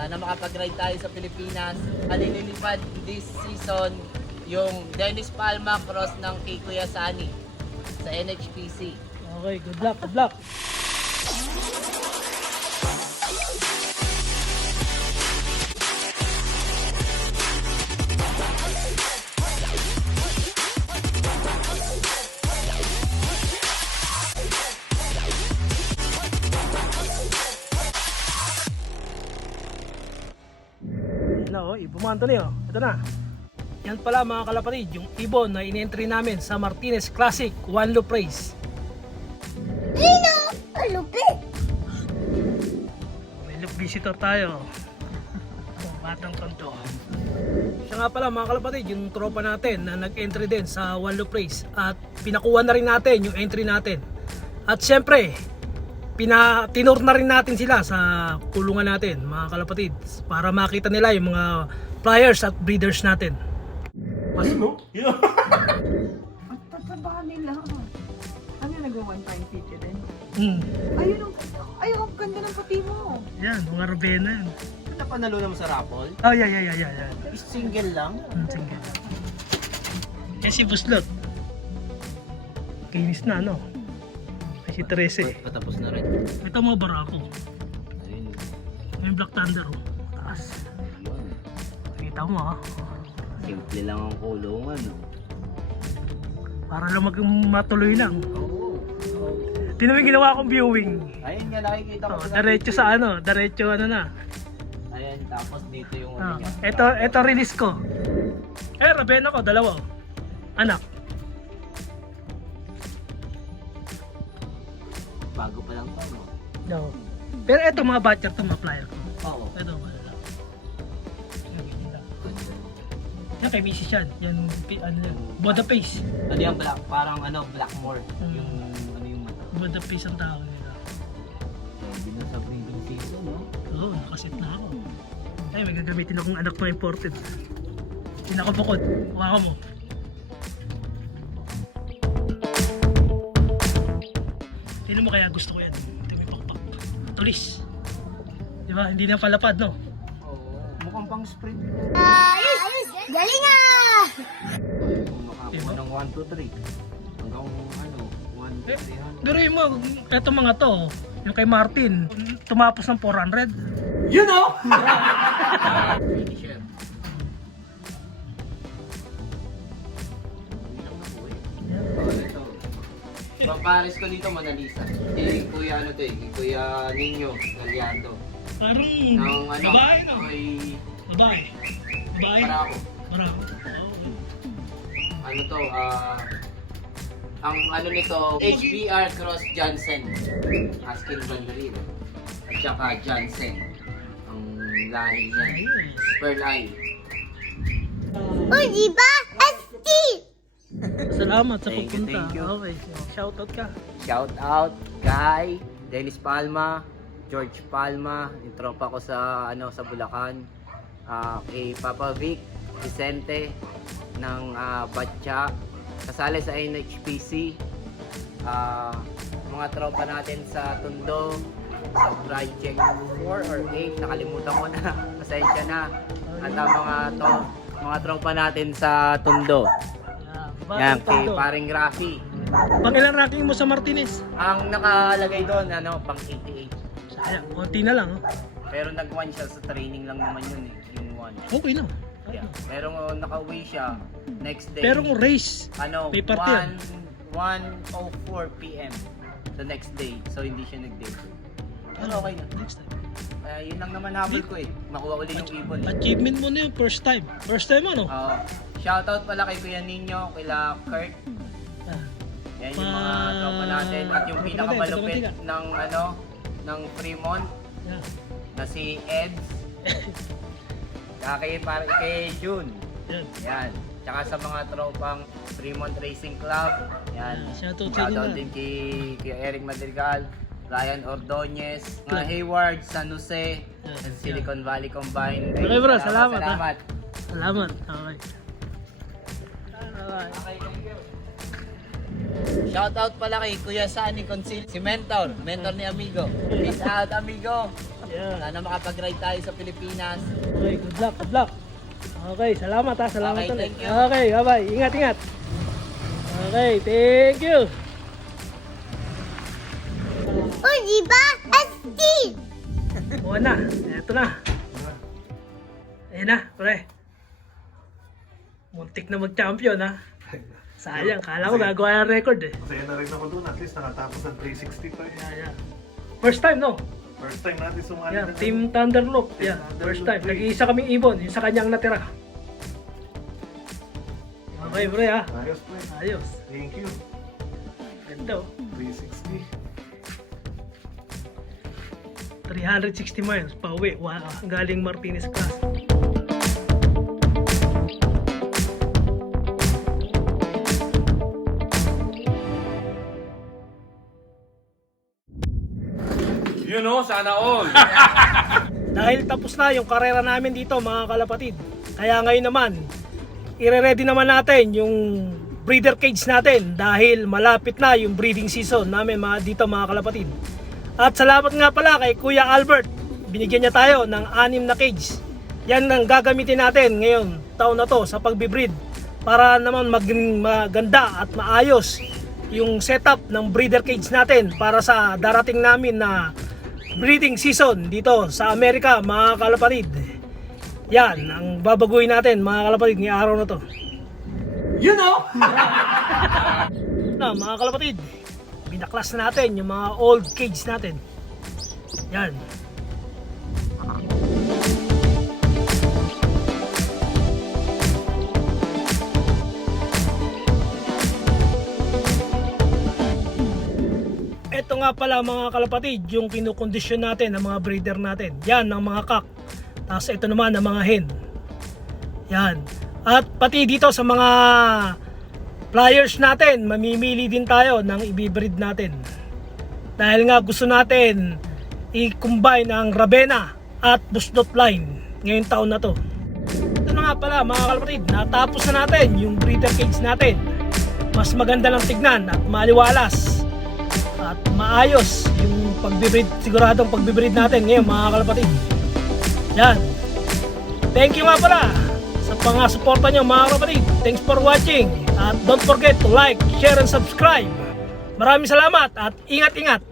Sana makapag-ride tayo sa Pilipinas. Alililipad this season yung Dennis Palma cross ng kay Kuya Sunny sa NHPC. Okay, good luck, good luck. No, Ibon Anthony, oh. Ito na. Yan pala mga kalapatid, yung ibon na in-entry namin sa Martinez Classic One Loop Race. Ino! Alupit! May loop visitor tayo. Batang Tonto. Siya nga pala mga kalapatid, yung tropa natin na nag-entry din sa One Loop Race. At pinakuha na rin natin yung entry natin. At syempre, tinur na rin natin sila sa kulungan natin mga kalapatid. Para makita nila yung mga flyers at breeders natin. Ano? Yeah. Ang tataba nila. Ano nag-one time feature din? Hmm. Ayun ang ganda ng puti mo. Yan, mga Ravena yan. Ito panalo naman sa raffle. Oh, yeah. Single lang. Sige. Yan si Buslot. Kinis na, no? Ay, si 13. Patapos na rin. Ito mga barako. Ayun. May Black Thunder, oh. Taas. Yun. Kita mo, ha? Simple lang ang kulungan. No? Para lang matuloy lang. Oo. Tingnan mo yung ginawa kong viewing. Ayun nga, nakikita ko. Oh, diretso sa ano, diretso ano na. Ayan, tapos dito yung Ah, ano niya. ito release ko. Ravena ko, dalawa. Oh. Anak. Bago pa lang to, no? No. Pero ito mga batcher to, mga flyer ko. Oo. Ito, malala. Yan kay Mrs. yan. Yan, ano yan. Budapest. Ano yung black? Parang ano, Blackmore. Hmm. Yung ano yung mata. Budapest ang tawag nila. Hindi na sa breeding season, no? Oo, nakasit na ako. Ay, may gagamitin akong anak na imported. Pinakabukod. Kuha mo. Tignan mo kaya gusto ko yan. Ito may pakpak. Tulis. Diba? Hindi na palapad, no? Oo. Mukhang pang sprint. Ayos! Galing ah! Makakuha ng 1, 2, 3. Hanggang ano, 1, 2, 300. Pero yung mga, eto mga to, yung kay Martin, tumapos ng 400. You know! Finisher. Pampares ko dito, Mona Lisa. Kuya ano to eh, Kuya Nino Gallardo. Parang Ng ano, babae, no? ay Babae. Babae. para ako. Marami. Ano to, ang ano nito, HBR Cross Johnson. Asking Banderin. At saka Johnson. Ang lahi niya. Pearl Eye. Uy, di ba? ST! Salamat sa Thank you, pagpunta. thank you. Okay, shoutout ka. Shout out kay Dennis Palma, George Palma, yung tropa ko sa ano sa Bulacan. Kay Papa Vic Vicente ng Batcha, kasali sa NHPC. Mga tropa natin sa Tondo, sa Project 4 or 8, nakalimutan ko na, pasensya na. At ang mga tropa natin sa Tondo. Yan, kay paring Rafi. Pangilan ranking mo sa Martinez? Ang nakalagay doon, ano, pang 88. Sayang, konti na lang. Oh. Pero nag-1 siya sa training lang naman yun eh, yung 1. Okay lang. Yeah. Pero nakauwi siya next day. Pero kung race, ano, may party yan. 1:04 PM the next day. So hindi siya nag-day. Pero okay na. Next time. Yun lang naman habol ko eh. Makuha uli yung ibon eh. Achievement mo na yun, first time. First time ano? Shoutout pala kay Kuya Nino, kila Kurt. Ah, Yan yung mga tropa natin. At yung pinakamalupit Kapatid. ng ano, ng Fremont yeah. na si Eds. Kay June. Yan. Yan. Tsaka sa mga tropang Fremont Racing Club. Yan. Shoutout sa Shoutout nila. din kay Eric Madrigal, Ryan Ordonez, Club. Hayward, San Jose, Yeah. and Silicon Valley Combined. Okay bro, salamat. Salamat. Salamat. Okay. Alright. Okay, thank you. Shoutout pala kay Kuya Sunny Consil, si mentor ni Amigo. Peace out, Amigo. Yeah. Sana makapag-ride tayo sa Pilipinas. Okay, good luck, good luck. Okay, salamat ha, salamat Okay, ulit. thank you. Okay, bye-bye. Ingat, ingat. Okay, thank you. Oh, di ba? Asti! Oo na, eto na. Ayan na, pre. Muntik na mag-champion ha. Sayang, kala ko gagawa ng record eh. Masaya na rin ako doon. At least nakatapos ng 360 pa eh. Yeah. First time, no? First time natin sumali Yeah, ng Team Thunderloop. Yeah, first time. Nag-iisa kaming ibon, yung sa kanyang natira. Okay, pre ha. Ayos pre. Ayos. Thank you. Ganda oh. 360. 360 miles pa uwi. Wow, galing Martinez Class. You know, sana all. Dahil tapos na yung karera namin dito mga kalapatid. Kaya ngayon naman, ire-ready naman natin yung breeder cage natin dahil malapit na yung breeding season namin dito mga kalapatid. At salamat nga pala kay Kuya Albert. Binigyan niya tayo ng 6 na cage. Yan ang gagamitin natin ngayon, taon na to, sa pagbibreed. Para naman maging maganda at maayos yung setup ng breeder cage natin para sa darating namin na breeding season dito sa Amerika mga kalapatid. Yan ang babaguhin natin mga kalapatid ngayong araw na to. You know. Na mga kalapatid, binaklas na natin yung mga old cage natin. Yan. Ito nga pala mga kalapatid, yung kinukondisyon natin ng mga breeder natin. Yan, ng mga cock. Tapos ito naman ng mga hen. Yan. At pati dito sa mga flyers natin, mamimili din tayo ng ibibreed natin. Dahil nga gusto natin i-combine ang Ravenna at Busdot line ngayong taon na to. Ito na nga pala mga kalapatid, natapos na natin yung breeder cage natin. Mas maganda lang tignan at maliwalas at maayos yung pagbibreed, siguradong pagbibreed natin ngayon mga kalapatid. Yan. Thank you nga pala sa pang-suporta nyo mga kalapatid. Thanks for watching. At don't forget to like, share, and subscribe. Maraming salamat at ingat-ingat.